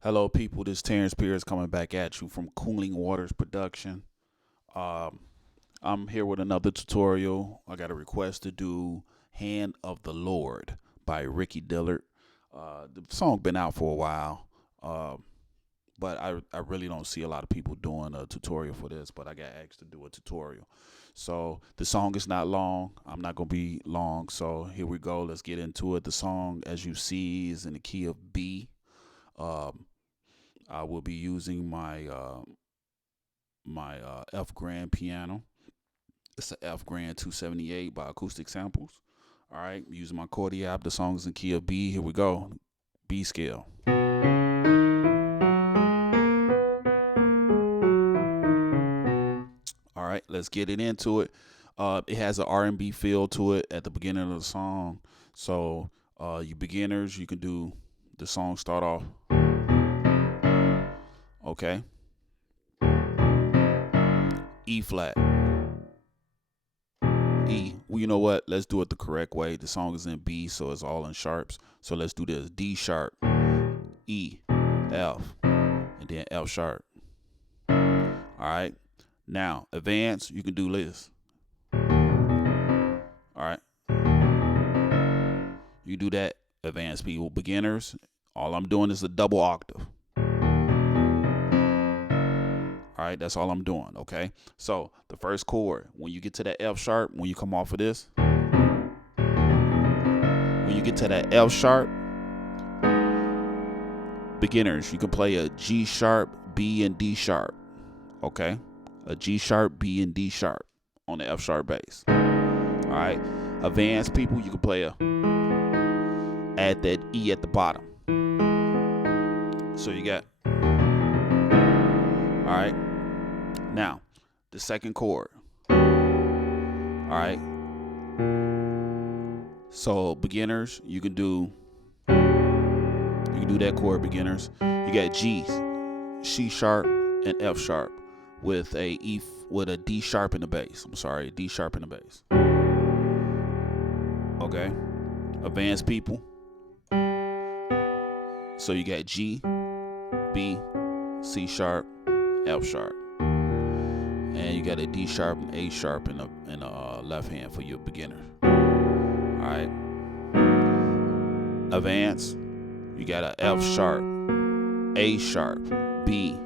Hello, people. This is Terrence Pierce coming back at you from Cooling Waters Production. Um, I'm here with another tutorial. I got a request to do "Hand of the Lord" by Ricky Dillard. The song been out for a while, but I really don't see a lot of people doing a tutorial for this. But I got asked to do a tutorial, so the song is not long. I'm not gonna be long. So here we go. Let's get into it. The song, as you see, is in the key of B. Um, I will be using my F grand piano. It's a F grand 278 by Acoustic Samples. All right, using my chord app. The song's in key of B. Here we go. B scale. All right, let's get it into it. It has an R&B feel to it at the beginning of the song. So you beginners, you can do the song start off. Okay. E flat. E. Well, you know what? Let's do it the correct way. The song is in B, so it's all in sharps. So let's do this: D sharp, E, F, and then F sharp. All right. Now, advance, you can do this. All right. You do that, advanced people. Beginners, all I'm doing is a double octave. All right, that's all I'm doing, okay? So the first chord, when you get to that F sharp, when you come off of this, when you get to that F sharp, beginners, you can play a G sharp, B, and D sharp, okay? A G sharp, B, and D sharp on the F sharp bass. All right, advanced people, you can play add that E at the bottom. So you got, all right. Now, the second chord. All right. So beginners, you can do that chord, beginners. You got G, C sharp, and F sharp with with a D sharp in the bass. I'm sorry, D sharp in the bass. Okay. Advanced people. So you got G, B, C sharp, F sharp, and you got a D sharp and A sharp in the left hand for your beginner. All right. Advance. You got a F sharp, A sharp, B,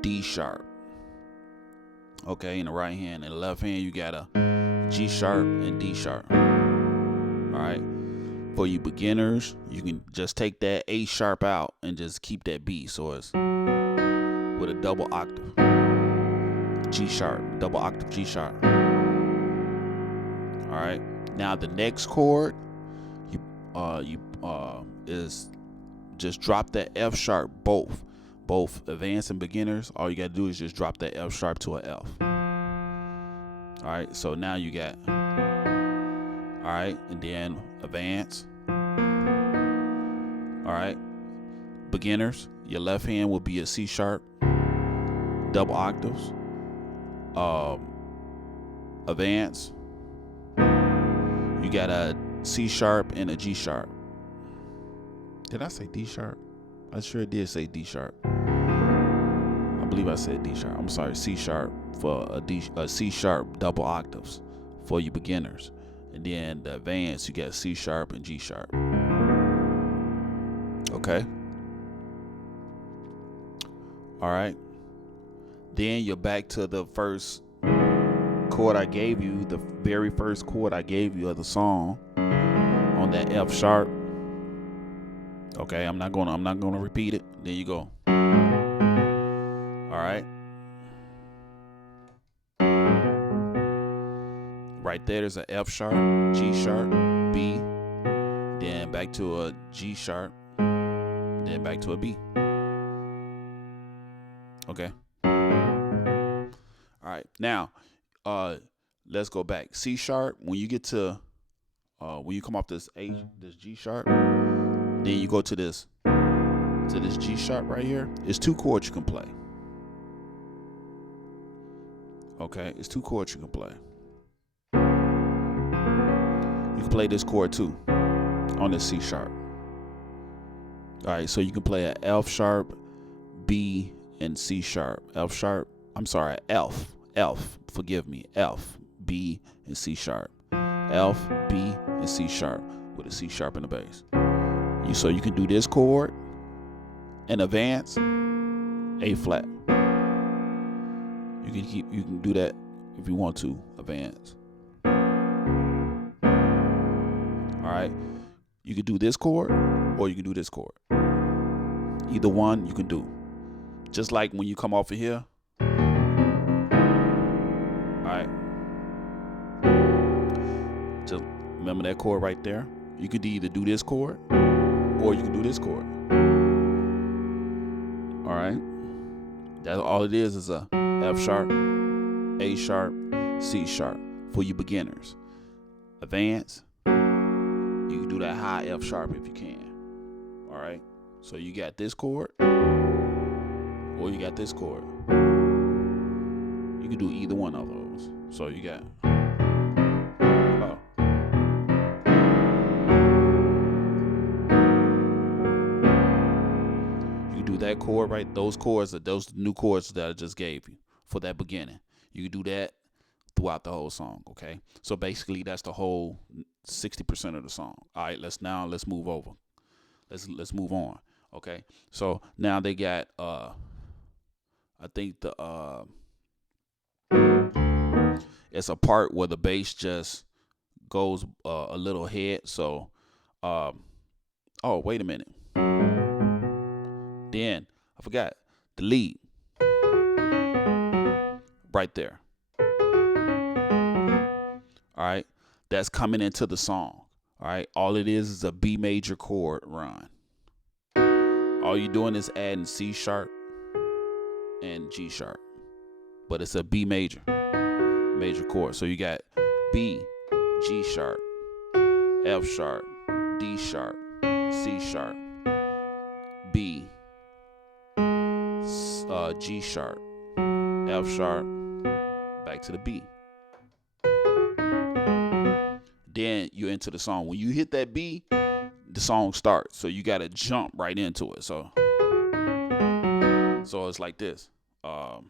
D sharp. Okay, in the right hand. In the left hand, you got a G sharp and D sharp. All right. For you beginners, you can just take that A sharp out and just keep that B. So it's with a double octave. G sharp, double octave G sharp. All right. Now the next chord, you is just drop that F sharp both advanced and beginners. All you gotta do is just drop that F sharp to an F. All right. So now you got, all right, and then advance. All right. Beginners, your left hand will be a C sharp, double octaves. Advance, you got a C sharp and a G sharp. Did I say D sharp? I sure did say D sharp. I believe I said D sharp. I'm sorry, C sharp for a C sharp double octaves for you beginners. And then the advance, you got C sharp and G sharp. Okay. All right. Then you're back to the first chord I gave you, the very first chord I gave you of the song on that F sharp. Okay, I'm not gonna repeat it. There you go. All right. Right there's an F sharp, G sharp, B, then back to a G sharp, then back to a B. Okay. All right. Now, let's go back. C sharp. When you get to, when you come off this G sharp, then you go to this G sharp right here. It's two chords you can play. Okay, it's two chords you can play. You can play this chord too on this C sharp. All right, so you can play an F sharp, B, and C sharp. F, forgive me, F, B, and C sharp. F, B, and C sharp with a C sharp in the bass. So you can do this chord and advance A flat. You can do that if you want to advance. All right, you can do this chord or you can do this chord. Either one you can do. Just like when you come off of here. All right. Just remember that chord right there. You could either do this chord or you can do this chord. All right. That's all it is a F sharp, A sharp, C sharp for you beginners. Advance. You can do that high F sharp if you can. All right. So you got this chord or you got this chord. You can do either one of those. So you got you can do that chord right. Those chords are those new chords that I just gave you for that beginning. You can do that throughout the whole song. Okay. So basically that's the whole 60% of the song. All right. Let's move over. Let's move on. Okay. So now they got I think it's a part where the bass just goes a little ahead. So oh, wait a minute. Then I forgot the lead right there. All right, that's coming into the song. All right, all it is a B major chord run. All you're doing is adding C sharp and G sharp, but it's a B major chord. So you got B, G sharp, F sharp, D sharp, C sharp, B, G sharp, F sharp, back to the B. Then you into the song. When you hit that B, the song starts. So you got to jump right into it. So it's like this. All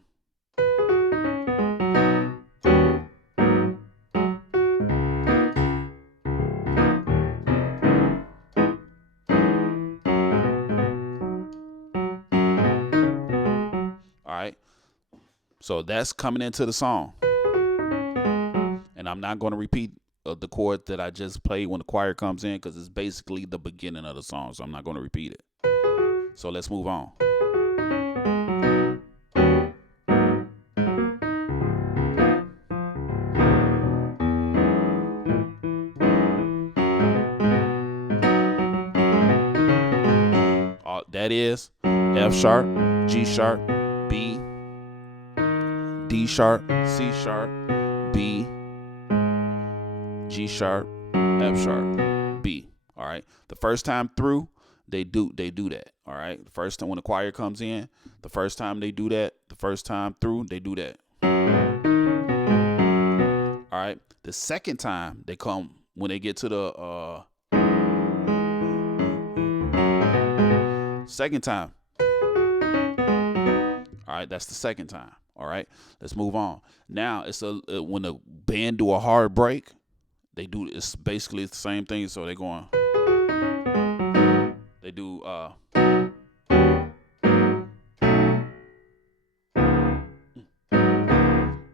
right. So that's coming into the song. And I'm not going to repeat the chord that I just played when the choir comes in because it's basically the beginning of the song. So I'm not going to repeat it. So let's move on. That is F sharp, G sharp, B, D sharp, C sharp, B, G sharp, F sharp, B. All right. The first time through, they do that. All right. The first time when the choir comes in, the first time they do that. The first time through, they do that. All right. The second time they come when they get to the second time. All right, that's the second time. All right, let's move on. Now it's when the band do a hard break, it's basically the same thing. So they do all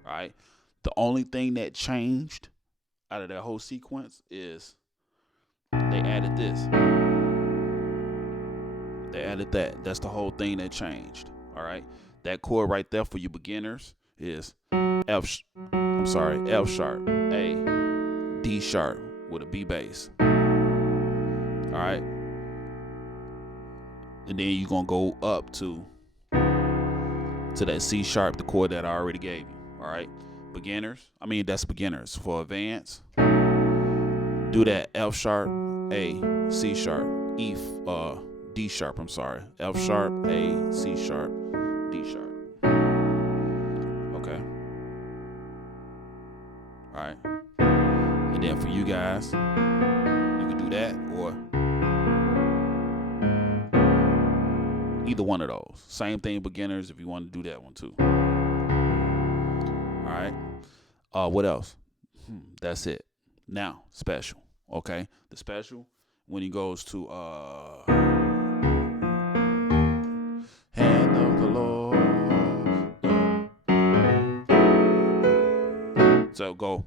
right. The only thing that changed out of that whole sequence is they added this. They added that. That's the whole thing that changed. All right. That chord right there for you beginners is F sharp, A, D sharp with a B bass. All right. And then you're going to go up to that C sharp, the chord that I already gave you. All right. That's beginners. For advance, do that F sharp, A, C sharp, D sharp, F sharp, A, C sharp, D sharp. Okay. All right. And then for you guys, you can do that or Either one of those. Same thing, beginners, if you want to do that one too. All right. What else? That's it. Now, special. Okay. The special, when he goes to hand of the Lord. So go.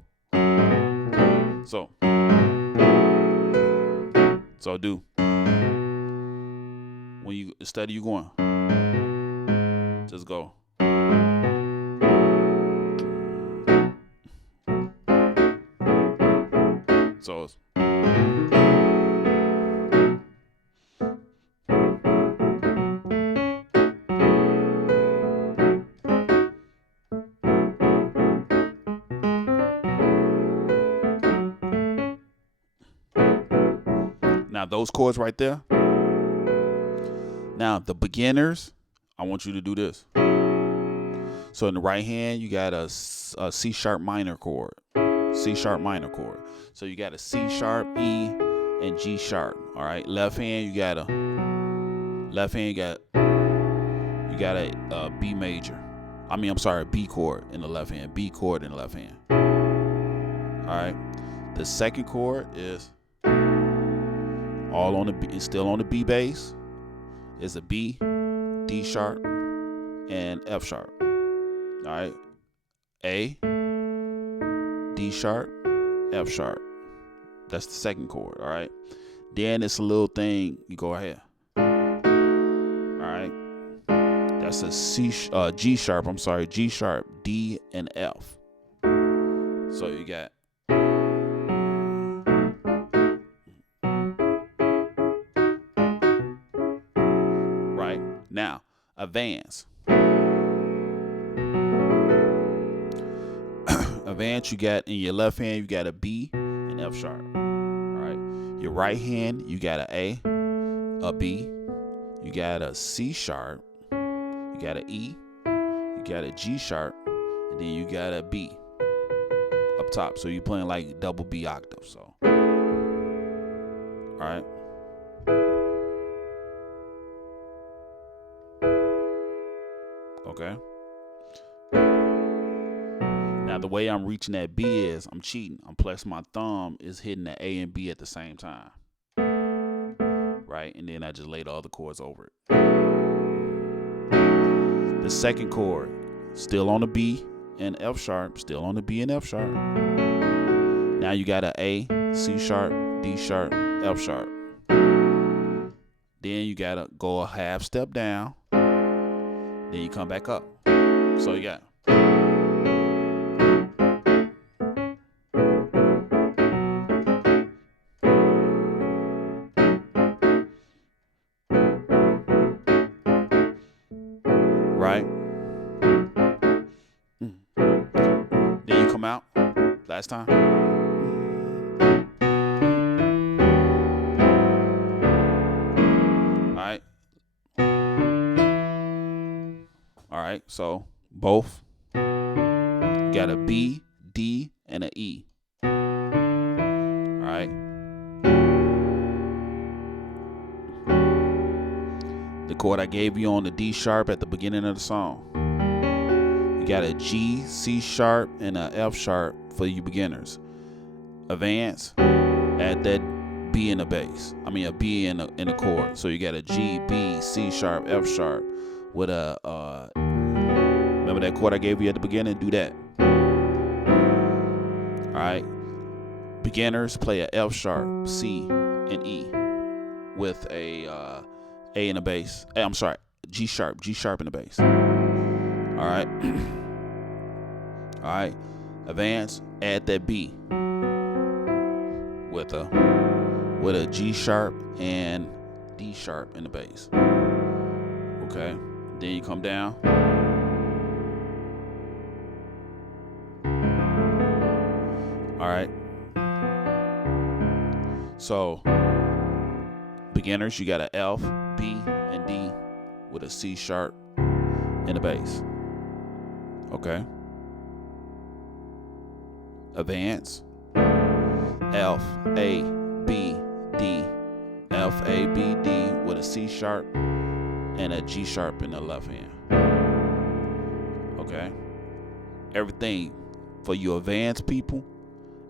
So do. When you study, you going. Just go. So now those chords right there. Now the beginners, I want you to do this. So in the right hand, you got a C sharp minor chord. C sharp minor chord. So you got a C sharp, E, and G sharp. All right. Left hand, you got a B major. A B chord in the left hand. B chord in the left hand. All right. The second chord is it's still on the B bass. It's a B, D sharp, and F sharp. All right. A, D sharp, F sharp. That's the second chord. All right. Then it's a little thing. You go ahead. All right. That's a G sharp. G sharp, D, and F. So you got. Right. Now, advance. Advance, you got in your left hand, you got a B and F sharp. All right. Your right hand, you got a B, you got a C sharp, you got an E, you got a G sharp, and then you got a B up top. So you're playing like double B octave. So, all right. Okay. Now the way I'm reaching that B is I'm cheating. I'm pressing my thumb is hitting the A and B at the same time. Right? And then I just lay the other chords over it. The second chord, still on the B and F sharp, still on the B and F sharp. Now you got A, C sharp, D sharp, F sharp. Then you gotta go a half step down. Then you come back up. So you got. Right? Then you come out. Last time. Alright. Alright, so both. You got a B, D, and an E. Alright. The chord I gave you on the D sharp at the beginning of the song. You got a G, C sharp, and a F sharp for you beginners. Advance, add that B in the bass. A B in the chord. So you got a G, B, C sharp, F sharp with a remember that chord I gave you at the beginning? Do that. Alright. Beginners play a F sharp, C, and E with a in the bass. G sharp in the bass. Alright. Alright. Advance, add that B with a G sharp and D sharp in the bass. Okay. Then you come down. Alright. So beginners, you got a F, B, and D with a C sharp in the bass. Okay. Advance. F, A, B, D. F, A, B, D with a C sharp and a G sharp in the left hand. Okay? Everything for you advanced people,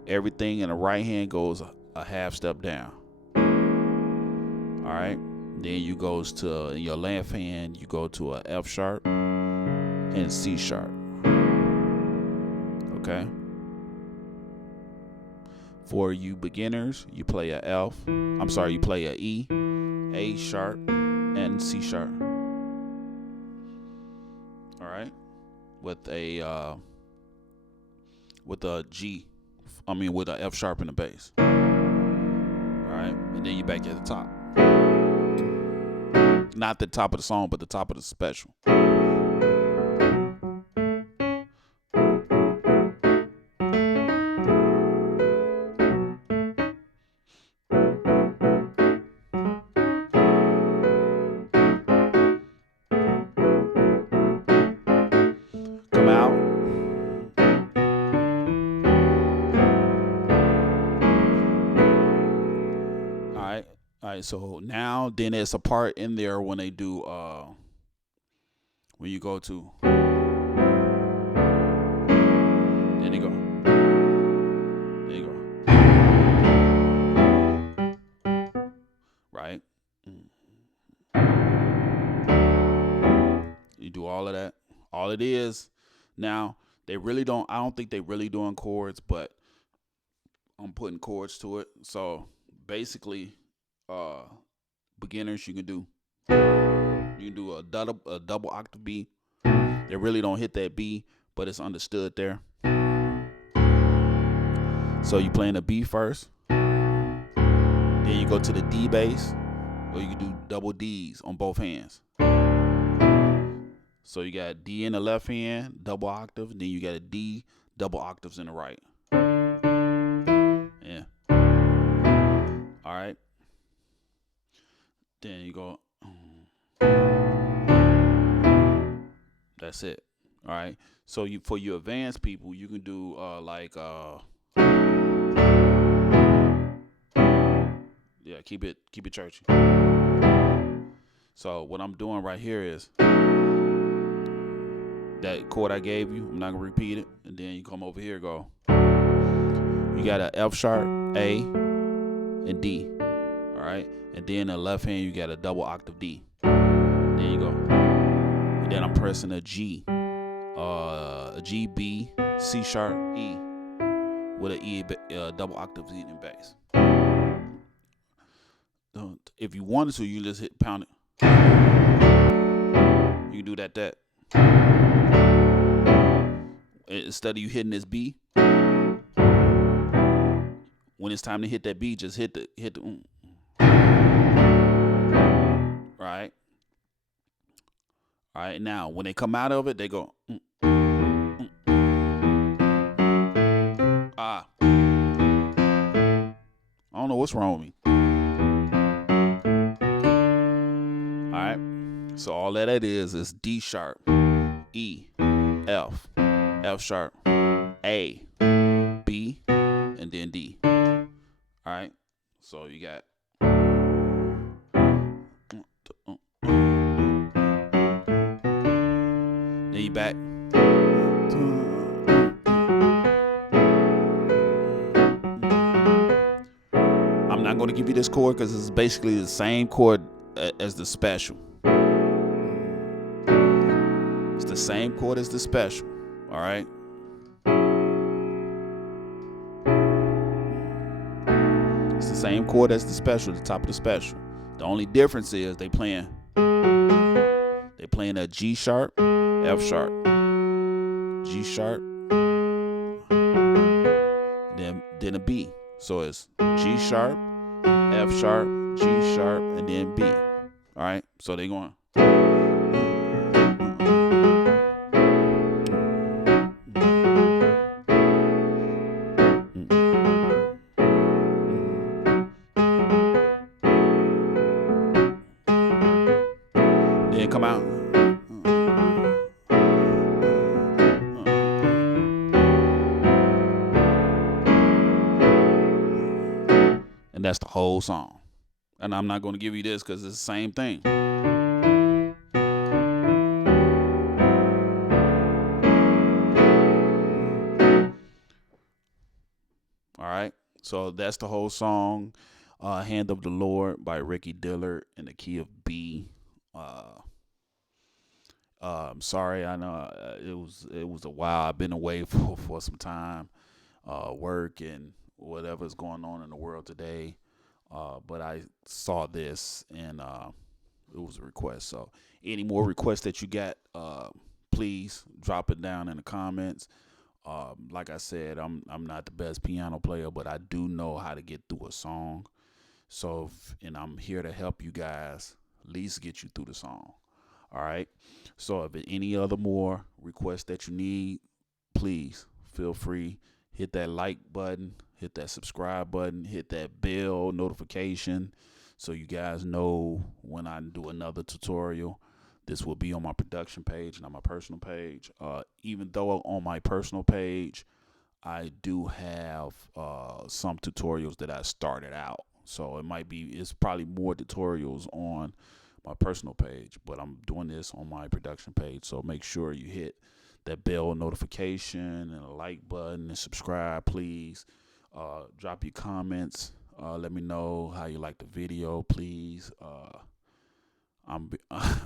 everything in the right hand goes a half step down. All right? Then you goes to, in your left hand, you go to a F sharp and C sharp. Okay? For you beginners, you play a F. I'm sorry, you play a E, A sharp, and C sharp. All right? With a G, with a F sharp in the bass. All right? And then you back at the top. Not the top of the song, but the top of the special. Come out. All right, so now then there's a part in there when they do when you go to, then they go, there you go, right? You do all of that. All it is now, I don't think they really doing chords, but I'm putting chords to it. So basically, beginners, you can do a double octave B. They really don't hit that B, but it's understood there. So you playing a B first, then you go to the D bass, or you can do double D's on both hands. So you got D in the left hand, double octave, then you got a D, double octaves in the right. Yeah. All right. Then you go. That's it. All right. So for your advanced people, you can do keep it churchy. So what I'm doing right here is that chord I gave you. I'm not gonna repeat it, and then you come over here, go. You got a F sharp, A, and D. All right, and then in the left hand you got a double octave D. There you go. And then I'm pressing a G, B, C sharp, E, with an E double octave E in bass. If you wanted to, you just hit pound it. You can do that. Instead of you hitting this B, when it's time to hit that B, just hit the. Right. All right. Now, when they come out of it, they go. I don't know what's wrong with me. All right. So all that is D sharp, E, F, F sharp, A, B, and then D. All right. So you got. Then you back. I'm not going to give you this chord because it's basically the same chord as the special. It's the same chord as the special. All right. It's the same chord as the special, the top of the special. The only difference is they playing a G sharp, F sharp, G sharp, then a B. So it's G sharp, F sharp, G sharp, and then B. All right. So they going. Then come out. And that's the whole song. And I'm not going to give you this because it's the same thing. So that's the whole song. Hand of the Lord by Ricky Dillard in the key of B. Uh, I'm sorry, I know it was a while. I've been away for some time, work and whatever's going on in the world today. But I saw this and it was a request. So any more requests that you got, please drop it down in the comments. Like I said, I'm not the best piano player, but I do know how to get through a song. So and I'm here to help you guys at least get you through the song. All right. So if any other more requests that you need, please feel free. Hit that like button, hit that subscribe button, hit that bell notification so you guys know when I do another tutorial. This will be on my production page and on my personal page. Even though on my personal page, I do have some tutorials that I started out. So it's probably more tutorials on my personal page, but I'm doing this on my production page. So make sure you hit that bell notification and a like button and subscribe, please. Drop your comments. Let me know how you like the video, please. I'm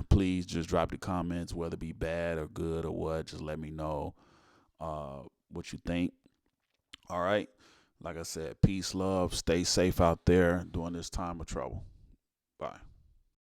please just drop the comments, whether it be bad or good or what. Just let me know what you think. All right. Like I said, peace, love, stay safe out there during this time of trouble. Bye.